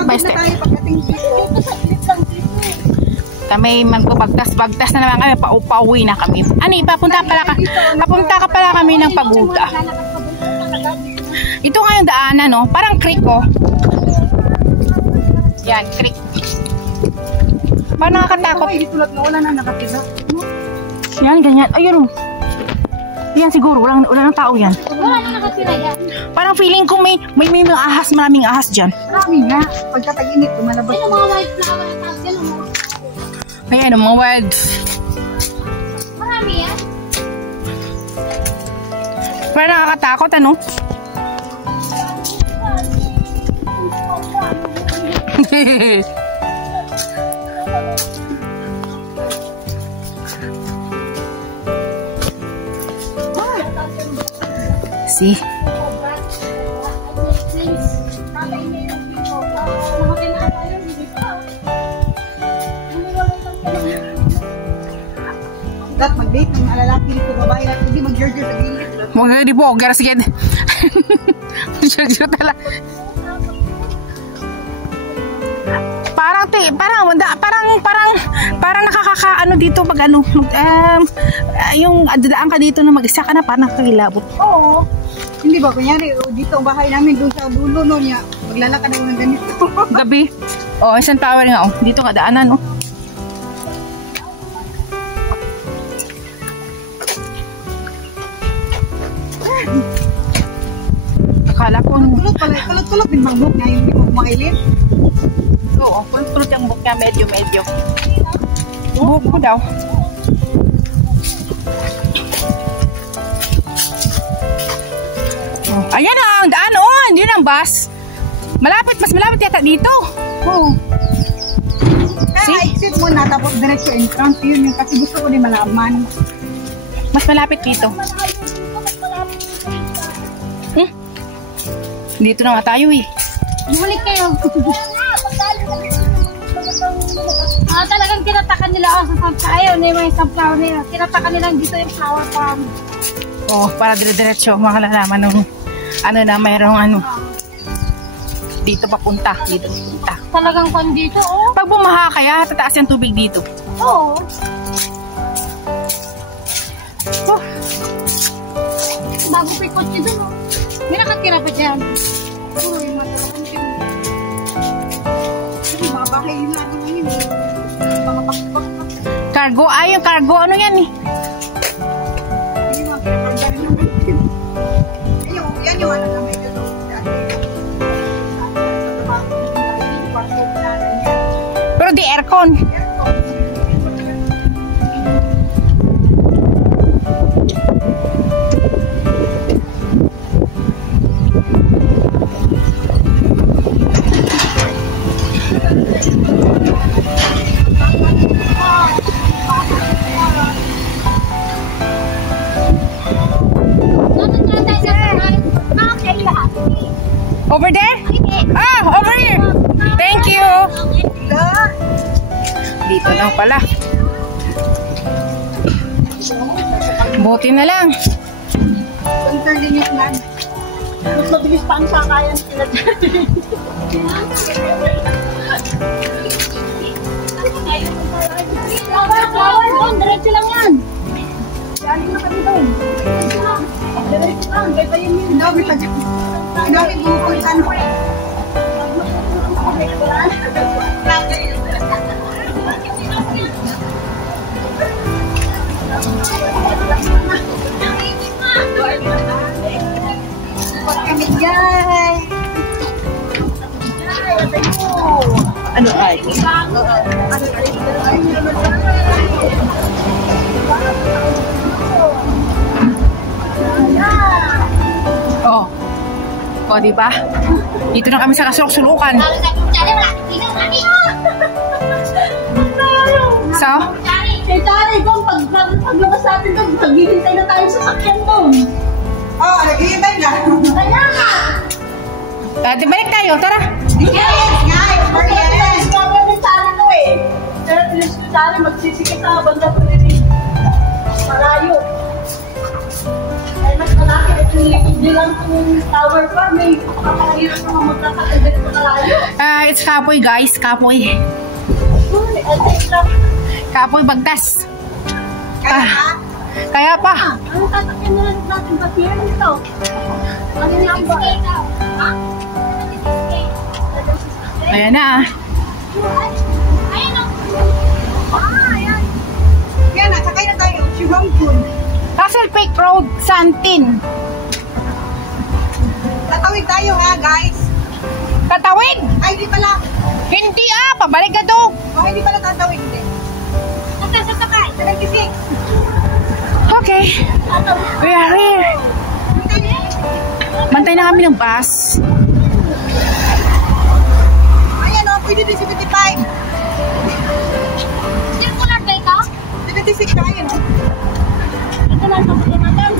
Step by step. Kami magbabagtas-bagtas na naman kami, pauwi na kami. Ani, papunta ka pala kami ng Paguga. Ito nga yung daanan, no? Parang creek, oh. Yan, creek. Parang nakakatakot. Yan, ganyan. Ayun, oh. Yan siguro, wala nang tao yan. Wala nang nakatira yan. Parang feeling ko may mga ahas, maraming ahas dyan. Marami nga. Pagkatag-init, lumalabas. Ayun, mga white flower. Ayan, mga wild. Marami yan. Parang nakakatakot, ano? See? Dapat mag-date ng alalaki dito babae at hindi mag-jerjer sa gilid. Huwag na di po, gara sige. Jerjer tala. Parang nakakakaano dito pag ano, yung dadaan ka dito na mag-isa ka na parang nakakilabot. Oo. Hindi ba, kunyari, dito ang bahay namin, doon sa dulo, no, niya, maglalakad ako ng ganito. Gabi. Oh, isang tower nga, oh. Dito ka daanan, oh. Akala ko, kulot din bang book niya, yung hindi mo kumailin? oo, kulot yung book niya, medyo. Book ko daw. Oh, ayan ang daan, oh, hindi ng bus. Mas malapit yata dito. Oo. Kaya exit muna, tapos diretso entrance. Yun yung kasi gusto ko din malaman. Mas malapit dito. Dito na nga tayo eh. Bumalik kayo. Talagang kinatakan nila sa sunflower. Ayaw na yung sunflower nila. Kinatakan nila dito yung flower farm. Oh, para dire-diretso makalalaman ng ano na mayroong ano. Dito papunta. Talagang kung dito, oh. Pag bumaha kaya, tataas yung tubig dito. Oo. Oh. Bago pa yung kotse dun, oh. May nakatira pa dyan. Oo, yung matalakan siya. Yung mga bahay yun lang ngayon. Mga pakpak. Cargo, yung cargo, ano yan eh? Yung mga kinakarga rin naman. Yan yung ano na may dito. Pero di aircon. Over there? Ah, over here. Thank you. Dito lang pala. Buti na lang. Center din yung plan. Mas mabilis pa ang sakayan sila dyan. Diretso lang yan. Galing na kami doon. Diretso lang. Kaya pa yun yun. Dami pa dyan. Dami pupunta na. Kami guys. Ano ay? Oh. O, diba? Dito na kami sa kasulok-sulukan. So? Tari, kung paglabas natin doon, maghihintay na tayo sa sakyan doon. Oo, naghihintay na. Kaya nga! Balik tayo, tara. Yes, guys, we're yes. Kaya ni Tari to eh. Pero si Tari magsisikip sa banda pa rin eh. Malayo. Ay, mas malaki. Hindi lang kung tower pa, may kapakahirap mga magkakaganda sa kalayo. It's Kapoy guys, Kapoy. Kapoy Bagtas. Kaya pa. Ano tatakyan na lang natin ba siya nito? Ano yung number? Ayan na. Ayan o. Ayan. Yan na, sakay na tayo. Siwangkun. Castle Peak Road, Santin. Tatawid tayo ha, guys. Tatawid? Ay, di pala. Hindi pabalik ka doon. Oh, hindi pala tatawid. Saan sasakay? 76. Okay. We are here. Bantay na kami ng bus. Ayan o, pwede din 75. Circular ba ito? 76 na kayo, no? Ito lang sa mga natin.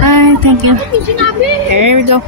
Ay, thank you. Sinabi. Here we go.